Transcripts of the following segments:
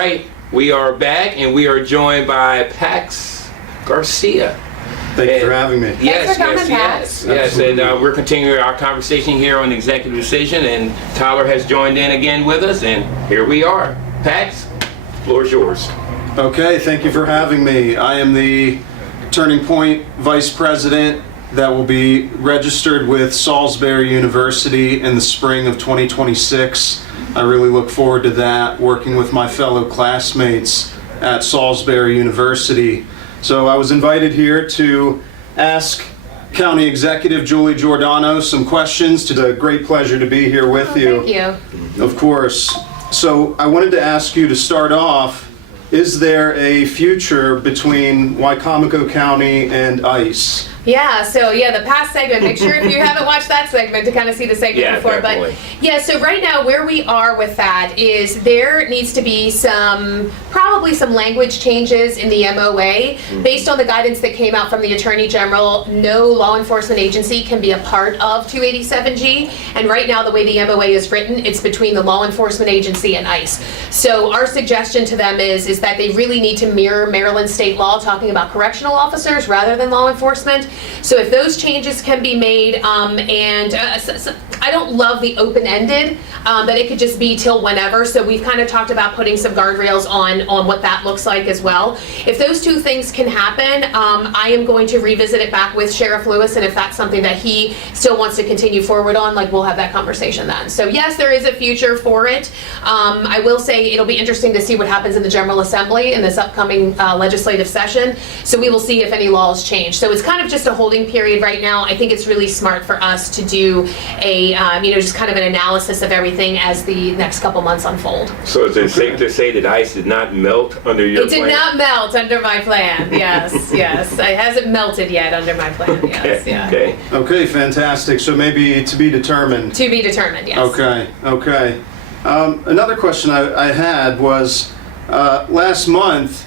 right, we are back and we are joined by Pax Garcia. Thank you for having me. Yes, Pax. and we're continuing our conversation here on executive decision, and Tyler has joined in again with us, and here we are. Pax, floor is yours. Okay, thank you for having me. I am the Turning Point Vice President that will be registered with Salsbury University in the spring of 2026. I really look forward to that, working with my fellow classmates at Salsbury University. So I was invited here to ask County Executive Julie Jordano some questions. It's a great pleasure to be here with you. Thank you. Of course. So I wanted to ask you to start off, is there a future between Wicomico County and ICE? The past segment, make sure if you haven't watched that segment to kind of see the segment before. Definitely. But so right now where we are with that is there needs to be probably some language changes in the MOA based on the guidance that came out from the Attorney General. No law enforcement agency can be a part of 287G, and right now the way the MOA is written, it's between the law enforcement agency and ICE. So our suggestion to them is that they really need to mirror Maryland state law talking about correctional officers rather than law enforcement. So if those changes can be made, I don't love the open-ended, that it could just be till whenever. So we've kind of talked about putting some guardrails on what that looks like as well. If those two things can happen, I am going to revisit it back with Sheriff Lewis, and if that's something that he still wants to continue forward on, we'll have that conversation then. So yes, there is a future for it. I will say it'll be interesting to see what happens in the General Assembly in this upcoming legislative session. So we will see if any laws change. So it's kind of just a holding period right now. I think it's really smart for us to do a just kind of an analysis of everything as the next couple months unfold. So is it safe to say that ICE did not melt under your plan? It did not melt under my plan. Yes. It hasn't melted yet under my plan. Yes. Okay. Okay, fantastic. So maybe to be determined. To be determined, yes. Okay. Another question I had was, last month,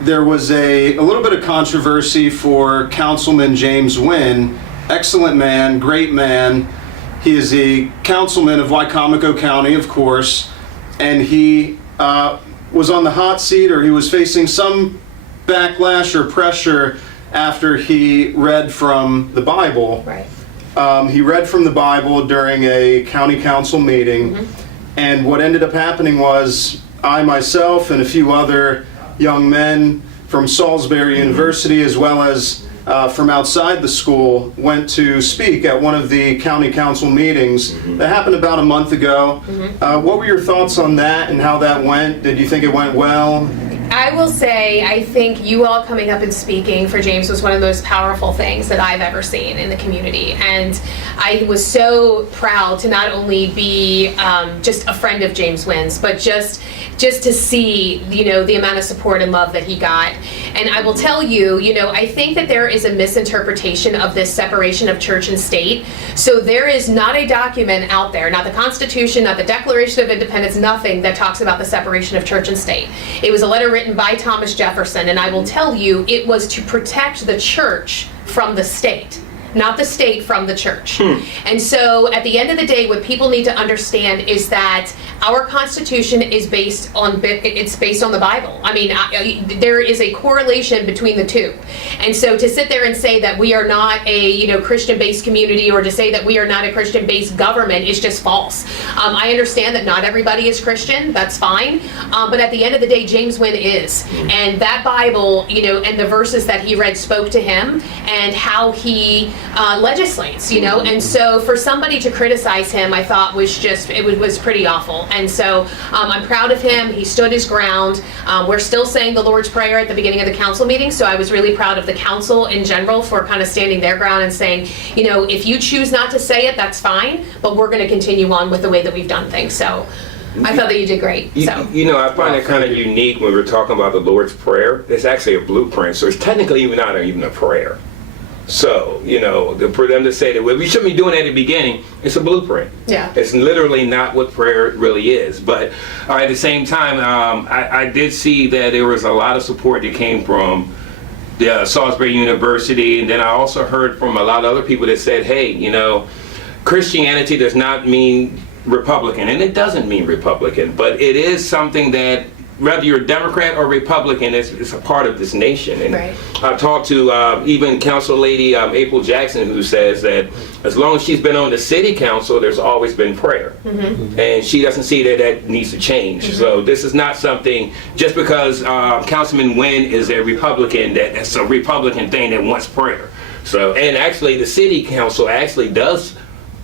there was a little bit of controversy for Councilman James Wynn. Excellent man, great man. He is a councilman of Wicomico County, of course, and he was on the hot seat, or he was facing some backlash or pressure after he read from the Bible. Right. He read from the Bible during a county council meeting, and what ended up happening was I myself and a few other young men from Salsbury University, as well as from outside the school, went to speak at one of the county council meetings that happened about a month ago. What were your thoughts on that and how that went? Did you think it went well? I will say, I think you all coming up and speaking for James was one of the most powerful things that I've ever seen in the community. And I was so proud to not only be just a friend of James Wynn's, but just to see, the amount of support and love that he got. And I will tell you, I think that there is a misinterpretation of this separation of church and state. So there is not a document out there, not the Constitution, not the Declaration of Independence, nothing that talks about the separation of church and state. It was a letter written by Thomas Jefferson, and I will tell you, it was to protect the church from the state, not the state from the church. And so at the end of the day, what people need to understand is that our Constitution is based on the Bible. I mean, there is a correlation between the two. And so to sit there and say that we are not a Christian-based community, or to say that we are not a Christian-based government, is just false. I understand that not everybody is Christian. That's fine. But at the end of the day, James Wynn is. And that Bible, and the verses that he read spoke to him, and how he legislates, and so for somebody to criticize him, I thought it was pretty awful. And so I'm proud of him. He stood his ground. We're still saying the Lord's Prayer at the beginning of the council meeting, so I was really proud of the council in general for kind of standing their ground and saying, if you choose not to say it, that's fine, but we're going to continue on with the way that we've done things. So I thought that you did great. I find it kind of unique when we're talking about the Lord's Prayer. It's actually a blueprint, so it's technically not even a prayer. So, for them to say that we shouldn't be doing it at the beginning, it's a blueprint. Yeah. It's literally not what prayer really is. But at the same time, I did see that there was a lot of support that came from the Salsbury University, and then I also heard from a lot of other people that said, hey, Christianity does not mean Republican, and it doesn't mean Republican, but it is something that whether you're Democrat or Republican, it's a part of this nation. And Right. I talked to even Council Lady April Jackson, who says that as long as she's been on the city council, there's always been prayer. And she doesn't see that that needs to change. So this is not something, just because Councilman Nguyen is a Republican, that's a Republican thing that wants prayer. So, and actually the city council actually does,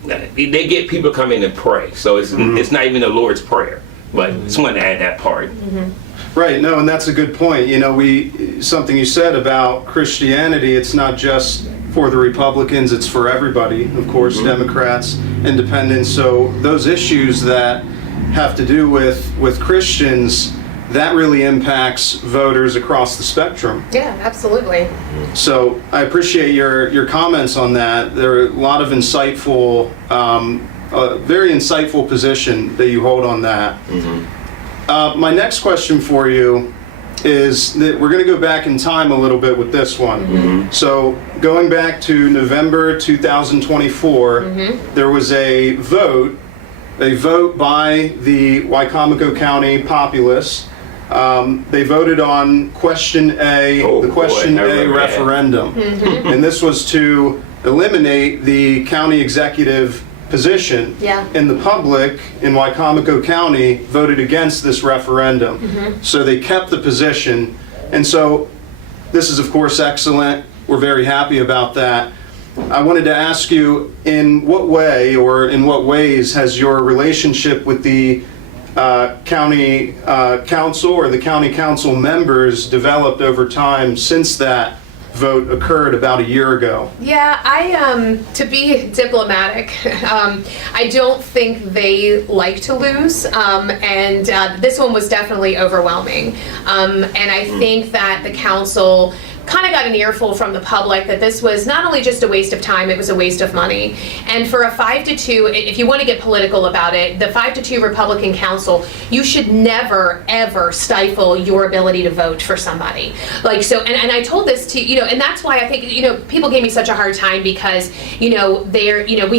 they get people come in and pray. So it's not even the Lord's Prayer. But just wanted to add that part. Right, no, and that's a good point. You know, something you said about Christianity, it's not just for the Republicans, it's for everybody, of course, Democrats, independents. So those issues that have to do with Christians, that really impacts voters across the spectrum. Yeah, absolutely. So I appreciate your comments on that. There are a lot of insightful, very insightful position that you hold on that. My next question for you is that we're going to go back in time a little bit with this one. So going back to November 2024, there was a vote by the Wicomico County populace. They voted on Question A, the Question A referendum. And this was to eliminate the county executive position. And the public in Wicomico County voted against this referendum. So they kept the position. And so this is, of course, excellent. We're very happy about that. I wanted to ask you, in what way or in what ways has your relationship with the county council or the county council members developed over time since that vote occurred about a year ago? Yeah, to be diplomatic, I don't think they like to lose, and this one was definitely overwhelming. And I think that the council kind of got an earful from the public that this was not only just a waste of time, it was a waste of money. And for a 5-2, if you want to get political about it, the 5-2 Republican council, you should never, ever stifle your ability to vote for somebody. Like, so, and I told this to, and that's why I think, people gave me such a hard time because, we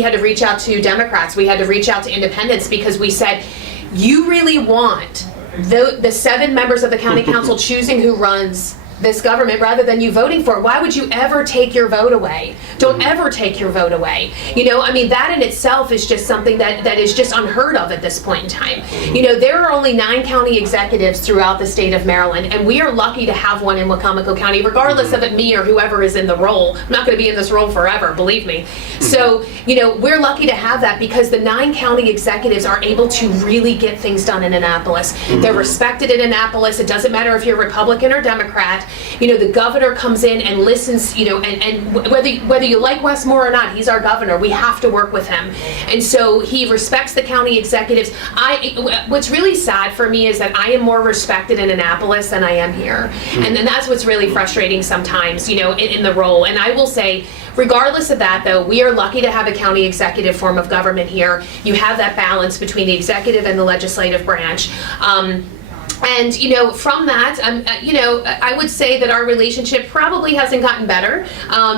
had to reach out to Democrats, we had to reach out to independents because we said, you really want the 7 members of the county council choosing who runs this government rather than you voting for it. Why would you ever take your vote away? Don't ever take your vote away. That in itself is just something that is just unheard of at this point in time. There are only 9 county executives throughout the state of Maryland, and we are lucky to have one in Wicomico County, regardless of it me or whoever is in the role. I'm not going to be in this role forever, believe me. So, we're lucky to have that because the 9 county executives are able to really get things done in Annapolis. They're respected in Annapolis. It doesn't matter if you're Republican or Democrat. The governor comes in and listens, and whether you like Westmore or not, he's our governor. We have to work with him. And so he respects the county executives. What's really sad for me is that I am more respected in Annapolis than I am here. And then that's what's really frustrating sometimes, in the role. And I will say, regardless of that, though, we are lucky to have a county executive form of government here. You have that balance between the executive and the legislative branch. And, from that, I would say that our relationship probably hasn't gotten better.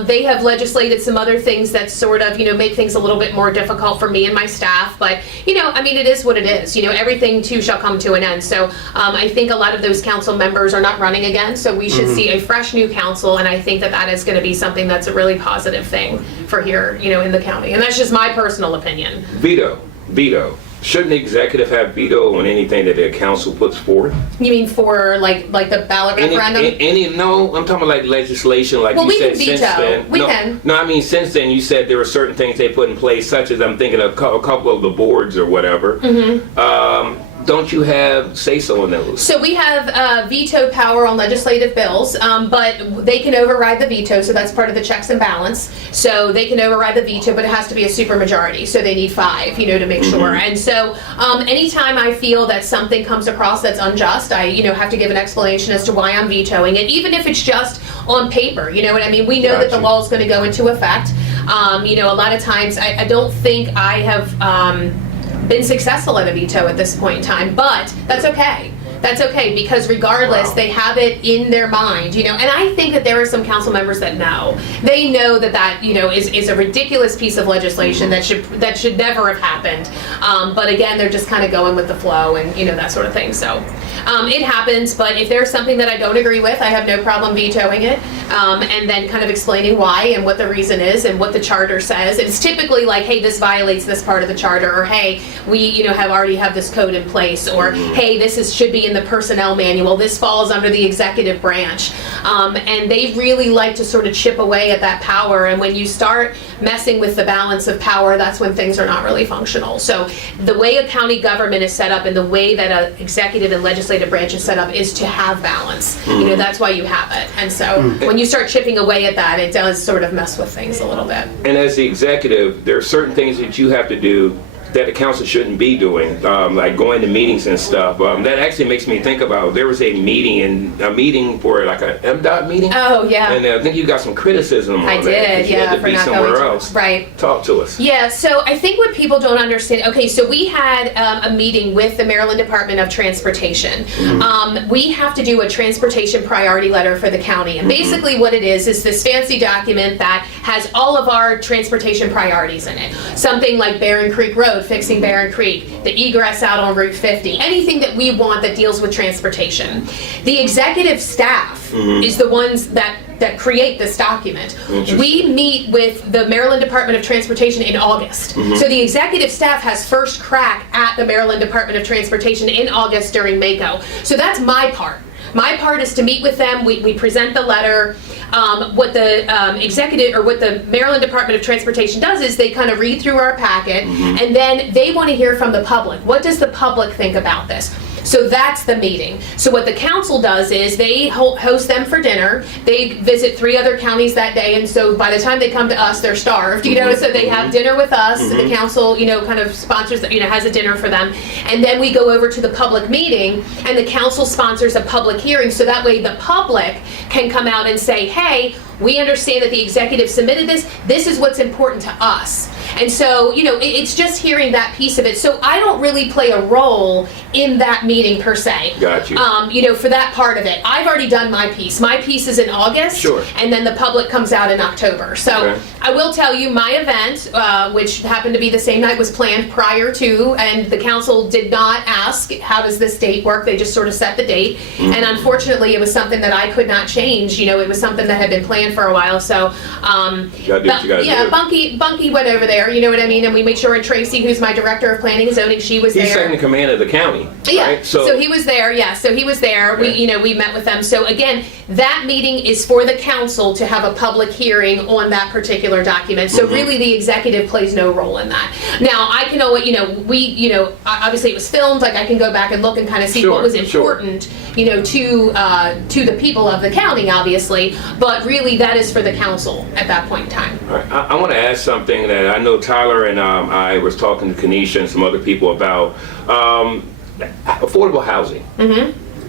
They have legislated some other things that sort of, make things a little bit more difficult for me and my staff. But, it is what it is. Everything too shall come to an end. So I think a lot of those council members are not running again. So we should see a fresh new council. And I think that is going to be something that's a really positive thing for here, in the county. And that's just my personal opinion. Veto. Shouldn't the executive have veto on anything that the council puts forward? You mean for like the ballot referendum? No, I'm talking about like legislation, like you said. Since then. We can. No, I mean since then you said there were certain things they put in place, such as I'm thinking of a couple of the boards or whatever. Don't you have say-so on those? So we have veto power on legislative bills, but they can override the veto, so that's part of the checks and balance. So they can override the veto, but it has to be a supermajority, so they need 5, to make sure. And so anytime I feel that something comes across that's unjust, I, have to give an explanation as to why I'm vetoing it, even if it's just on paper, you know what I mean? We know that the law is going to go into effect. A lot of times I don't think I have been successful at a veto at this point in time, but that's okay. That's okay, because regardless, Wow. they have it in their mind, and I think that there are some council members that know. They know that is a ridiculous piece of legislation that should never have happened. But again, they're just kind of going with the flow and, that sort of thing. So it happens, but if there's something that I don't agree with, I have no problem vetoing it, and then kind of explaining why and what the reason is and what the charter says. It's typically like, hey, this violates this part of the charter, or hey, we already have this code in place, or hey, this should be in the personnel manual, this falls under the executive branch, and they really like to sort of chip away at that power. And when you start messing with the balance of power, that's when things are not really functional. So the way a county government is set up and the way that an executive and legislative branch is set up is to have balance. That's why you have it. And so when you start chipping away at that, it does sort of mess with things a little bit. And as the executive, there are certain things that you have to do that the council shouldn't be doing, like going to meetings and stuff. That actually makes me think about, there was a meeting for like a MDOT meeting. Oh, yeah. And I think you got some criticism on I that. did, 'Cause you had to for be not somewhere going to. else. Right. Talk to us. Yeah, so I think what people don't understand, okay, so we had a meeting with the Maryland Department of Transportation. We have to do a transportation priority letter for the county. And basically what it is this fancy document that has all of our transportation priorities in it. Something like Barron Creek Road, fixing Barron Creek, the egress out on Route 50, anything that we want that deals with transportation. The executive staff is the ones that create this document. We meet with the Maryland Department of Transportation in August. So the executive staff has first crack at the Maryland Department of Transportation in August during MACO. So that's my part. My part is to meet with them. We present the letter. What the executive or what the Maryland Department of Transportation does is they kind of read through our packet, and then they want to hear from the public. What does the public think about this? So that's the meeting. So what the council does is they host them for dinner. They visit 3 other counties that day, and so by the time they come to us, they're starved, so they have dinner with us. The council, kind of sponsors, has a dinner for them. And then we go over to the public meeting, and the council sponsors a public hearing, so that way the public can come out and say, hey, we understand that the executive submitted this. This is what's important to us. And so, it's just hearing that piece of it. So I don't really play a role in that meeting per se. Got you. For that part of it. I've already done my piece. My piece is in August. Sure. And then the public comes out in October. So Okay. I will tell you my event, which happened to be the same night, was planned prior to, and the council did not ask, how does this date work? They just sort of set the date. And unfortunately, it was something that I could not change. It was something that had been planned for a while. So, You gotta do what you gotta do. Bunky went over there, you know what I mean? And we made sure, and Tracy, who's my director of planning and zoning, she was He's there. second in command of the county. Yeah, Right? so he was there, so he was there. Okay. We met with them. So again, that meeting is for the council to have a public hearing on that particular document. So really the executive plays no role in that. Now, I can always, obviously it was filmed, like I can go back and look and kind of see what was important, to the people of the county, obviously, but really that is for the council at that point in time. All right. I want to ask something that I know Tyler and I was talking to Kanisha and some other people about. Affordable housing.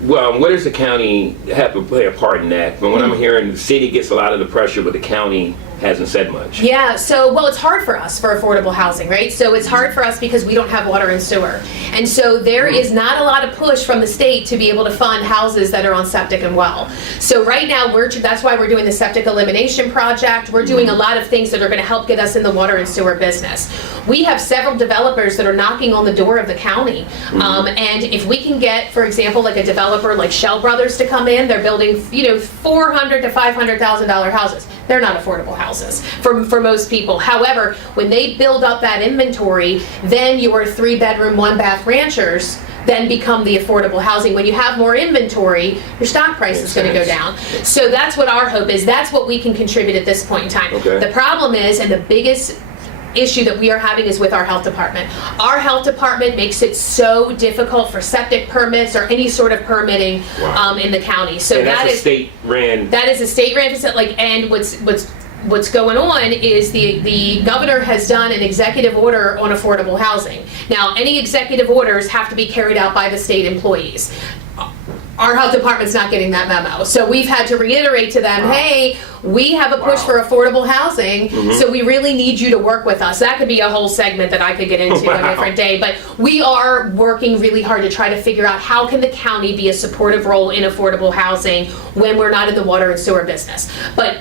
Well, what does the county have to play a part in that? But when I'm hearing the city gets a lot of the pressure, but the county hasn't said much. Yeah, so, it's hard for us for affordable housing, right? So it's hard for us because we don't have water and sewer. And so there is not a lot of push from the state to be able to fund houses that are on septic and well. So right now, that's why we're doing the septic elimination project. We're doing a lot of things that are going to help get us in the water and sewer business. We have several developers that are knocking on the door of the county. And if we can get, for example, like a developer like Shell Brothers to come in, they're building, $400,000 to $500,000 houses. They're not affordable houses for most people. However, when they build up that inventory, then your 3-bedroom, 1-bath ranchers then become the affordable housing. When you have more inventory, your stock price is going to go down. So that's what our hope is. That's what we can contribute at this point in time. Okay. The problem is, and the biggest issue that we are having is with our health department. Our health department makes it so difficult for septic permits or any sort of permitting in the county. So And that's that a is state-ran. That is a state-ran facility. And what's going on is the governor has done an executive order on affordable housing. Now, any executive orders have to be carried out by the state employees. Our health department's not getting that memo. So we've had to reiterate to them, hey, we have a push for affordable housing, so we really need you to work with us. That could be a whole segment that I could get into a different day, but we are working really hard to try to figure out how can the county be a supportive role in affordable housing when we're not in the water and sewer business. But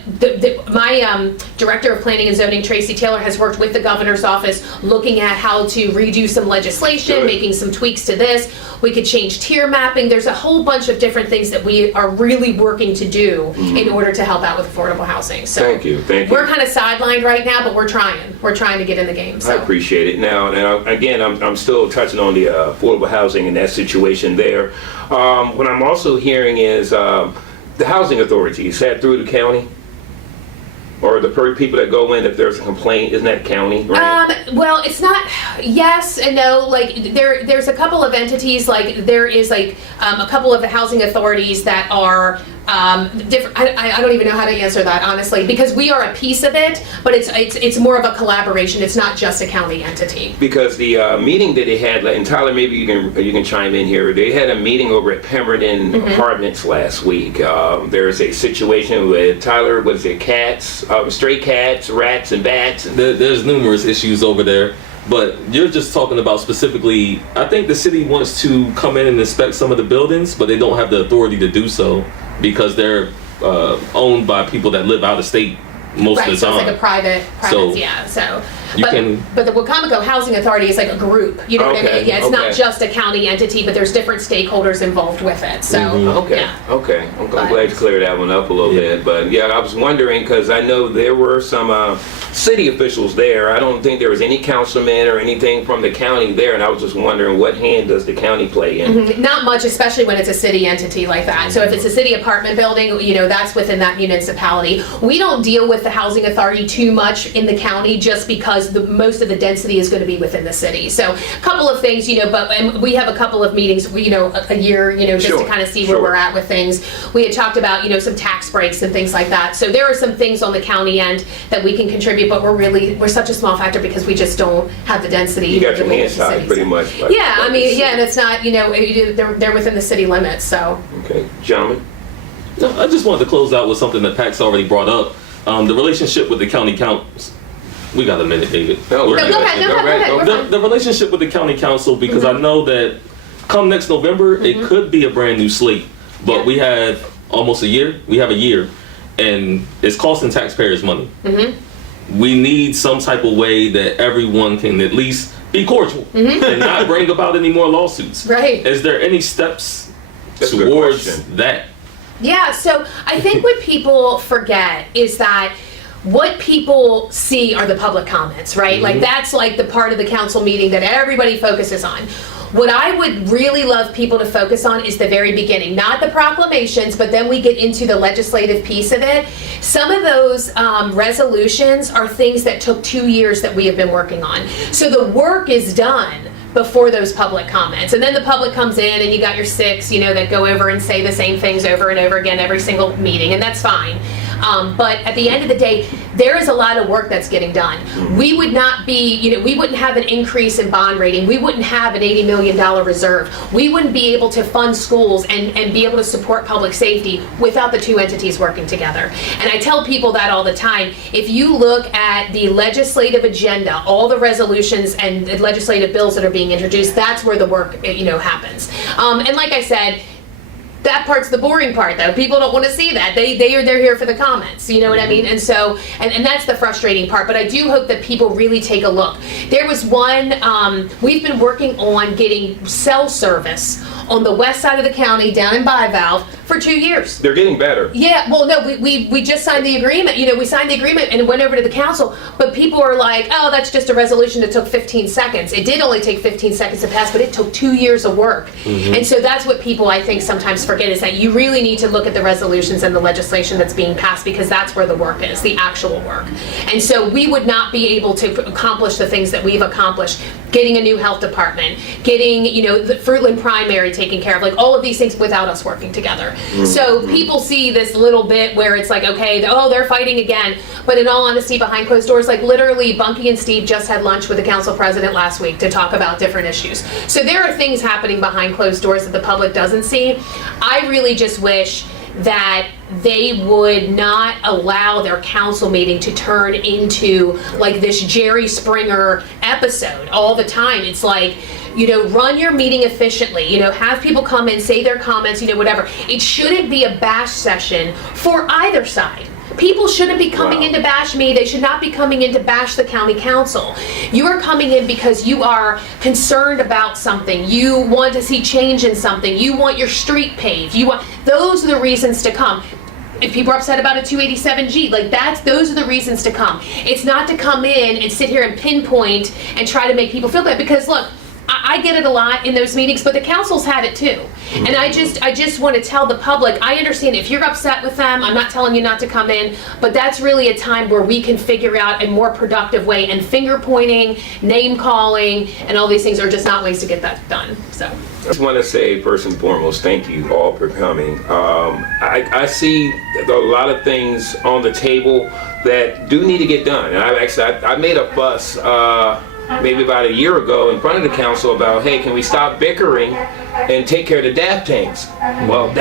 my Director of Planning and Zoning, Tracy Taylor, has worked with the governor's office looking at how to redo some legislation, making some tweaks to this. We could change tier mapping. There's a whole bunch of different things that we are really working to do in order to help out with affordable housing. So Thank you. We're kind of sidelined right now, but we're trying. We're trying to get in the game. So. I appreciate it. Now, again, I'm still touching on the affordable housing and that situation there. What I'm also hearing is the housing authority. Is that through the county? Or the people that go in, if there's a complaint, isn't that county, right? Well, it's not, yes and no. Like, there's a couple of entities, like, there is, like, a couple of the housing authorities that are different. I don't even know how to answer that, honestly, because we are a piece of it, but it's more of a collaboration. It's not just a county entity. Because the meeting that they had, and Tyler, maybe you can chime in here. They had a meeting over at Pemberton Apartments last week. There's a situation with Tyler, was it cats, stray cats, rats, and bats? There's numerous issues over there, but you're just talking about specifically, I think the city wants to come in and inspect some of the buildings, but they don't have the authority to do so because they're owned by people that live out of state most of the time. So it's like a private yeah. So, but the Wicomico Housing Authority is like a group. You know what I mean? Yeah, it's not just a county entity, but there's different stakeholders involved with it. So, Okay. I'm glad you cleared that one up a little bit. But yeah, I was wondering because I know there were some city officials there. I don't think there was any councilman or anything from the county there, and I was just wondering what hand does the county play in? Not much, especially when it's a city entity like that. So if it's a city apartment building, you know, that's within that municipality. We don't deal with the housing authority too much in the county just because most of the density is going to be within the city. So a couple of things, you know, and we have a couple of meetings, you know, a year, you know, just to kind of see where we're at with things. We had talked about, you know, some tax breaks and things like that. So there are some things on the county end that we can contribute, but we're such a small factor because we just don't have the density. You got your hands tied pretty much. And it's not, you know, they're within the city limits, so. Okay, gentlemen. No, I just wanted to close out with something that Pax already brought up. The relationship with the county council. We got a minute, David. Go ahead. The relationship with the county council, because I know that come next November, it could be a brand new slate. But we have almost a year. We have a year. And it's costing taxpayers money. We need some type of way that everyone can at least be cordial and not bring about any more lawsuits. Right. Is there any steps towards that? Yeah, so I think what people forget is that what people see are the public comments, right? Like that's like the part of the council meeting that everybody focuses on. What I would really love people to focus on is the very beginning, not the proclamations, but then we get into the legislative piece of it. Some of those resolutions are things that took 2 years that we have been working on. So the work is done before those public comments. And then the public comes in and you got your 6, you know, that go over and say the same things over and over again every single meeting, and that's fine. But at the end of the day, there is a lot of work that's getting done. We would not be, you know, we wouldn't have an increase in bond rating. We wouldn't have an $80 million reserve. We wouldn't be able to fund schools and be able to support public safety without the two entities working together. And I tell people that all the time. If you look at the legislative agenda, all the resolutions and the legislative bills that are being introduced, that's where the work, you know, happens. And like I said, that part's the boring part, though. People don't want to see that. They're here for the comments. You know what I mean? And so, and that's the frustrating part. But I do hope that people really take a look. There was one, we've been working on getting cell service on the west side of the county down in Bivalve for 2 years. They're getting better. Yeah, well, no, we just signed the agreement. You know, we signed the agreement and it went over to the council, but people are like, oh, that's just a resolution that took 15 seconds. It did only take 15 seconds to pass, but it took 2 years of work. And so that's what people, I think, sometimes forget, is that you really need to look at the resolutions and the legislation that's being passed, because that's where the work is, the actual work. And so we would not be able to accomplish the things that we've accomplished, getting a new health department, getting, you know, the Fruitland Primary taken care of, like all of these things without us working together. So people see this little bit where it's like, okay, oh, they're fighting again. But in all honesty, behind closed doors, like literally Bunky and Steve just had lunch with the council president last week to talk about different issues. So there are things happening behind closed doors that the public doesn't see. I really just wish that they would not allow their council meeting to turn into like this Jerry Springer episode all the time. It's like, run your meeting efficiently, have people come in, say their comments, whatever. It shouldn't be a bash session for either side. People shouldn't be coming in to bash me. They should not be coming in to bash the county council. You are coming in because you are concerned about something. You want to see change in something. You want your street paved. Those are the reasons to come. If people are upset about a 287G, those are the reasons to come. It's not to come in and sit here and pinpoint and try to make people feel bad, because look, I get it a lot in those meetings, but the council's had it too. And I just want to tell the public, I understand if you're upset with them, I'm not telling you not to come in, but that's really a time where we can figure out a more productive way, and finger pointing, name calling, and all these things are just not ways to get that done, so. I just want to say, first and foremost, thank you all for coming. I see a lot of things on the table that do need to get done. And I made a fuss maybe about a year ago in front of the council about, hey, can we stop bickering and take care of the DAF tanks? Well,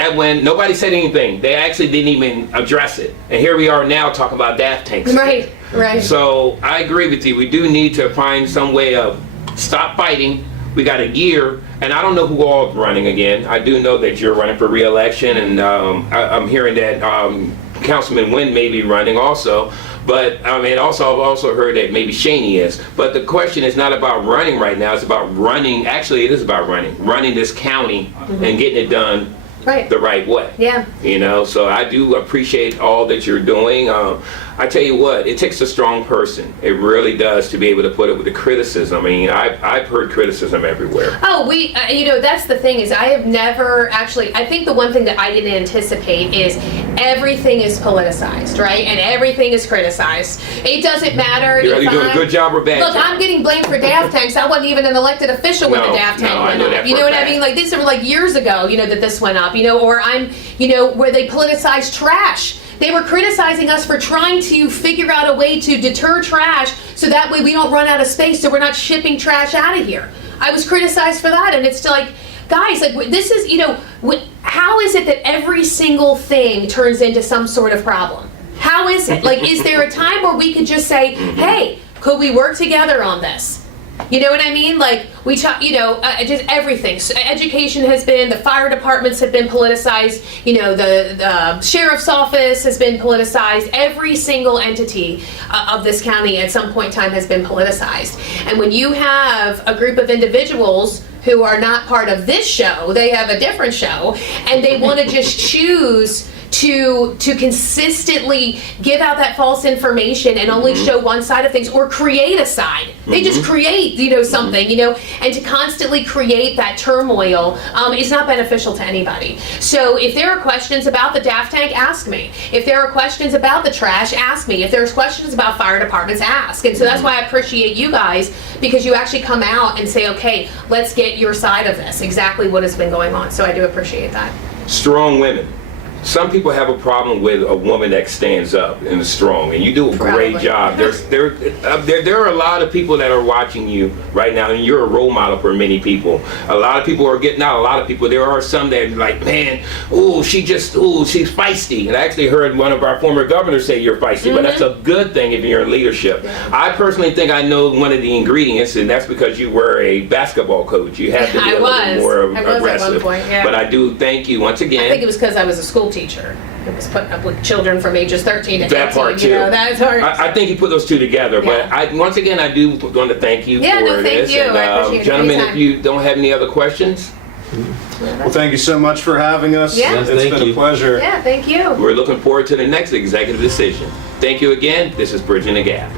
nobody said anything. They actually didn't even address it. And here we are now talking about DAF tanks. Right. So I agree with you. We do need to find some way of stop fighting. We got a year, and I don't know who all is running again. I do know that you're running for re-election, and I'm hearing that Councilman Wynn may be running also. But I've also heard that maybe Shaney is. But the question is not about running right now. It's about running. Actually, it is about running this county and getting it done the right way. Yeah. So I do appreciate all that you're doing. I tell you what, it takes a strong person. It really does, to be able to put it with the criticism. I mean, I've heard criticism everywhere. Oh, that's the thing, is I have never actually, I think the one thing that I didn't anticipate is everything is politicized, right? And everything is criticized. It doesn't matter. You're either doing a good job or bad Look, job. I'm getting blamed for DAF tanks. I wasn't even an elected official when the DAF tank I went know up. that You for know a what I fact. mean? These were years ago, that this went up, or I'm, where they politicized trash. They were criticizing us for trying to figure out a way to deter trash so that way we don't run out of space, so we're not shipping trash out of here. I was criticized for that, and it's still like, guys, this is, how is it that every single thing turns into some sort of problem? How is it? Is there a time where we could just say, hey, could we work together on this? You know what I mean? We talk, just everything. So education has been, the fire departments have been politicized, the sheriff's office has been politicized. Every single entity of this county at some point in time has been politicized. And when you have a group of individuals who are not part of this show, they have a different show, and they want to just choose to consistently give out that false information and only show one side of things, or create a side. They just create, something, and to constantly create that turmoil is not beneficial to anybody. So if there are questions about the DAF tank, ask me. If there are questions about the trash, ask me. If there's questions about fire departments, ask. And so that's why I appreciate you guys, because you actually come out and say, okay, let's get your side of this, exactly what has been going on. So I do appreciate that. Strong women. Some people have a problem with a woman that stands up and is strong, and you do a great Probably. job. There are a lot of people that are watching you right now, and you're a role model for many people. A lot of people are getting out. A lot of people. There are some that are like, man, she's feisty. And I actually heard one of our former governors say you're feisty, but that's a good thing if you're in leadership. Yeah. I personally think I know one of the ingredients, and that's because you were a basketball coach. You have to be a little more aggressive. At one point, yeah. But I do thank you once again. I think it was because I was a school teacher. It was putting up with children from ages 13 to 15. That part too. That's hard. I think you put those two together, but once again, I do want to thank you for thank this. you. And, I appreciate it. gentlemen, Anytime. if you don't have any other questions, Well, thank you so much for having us. Yeah. It's Thank been you. a pleasure. Yeah, thank you. we're looking forward to the next executive decision. Thank you again. This is Bridging the Gap.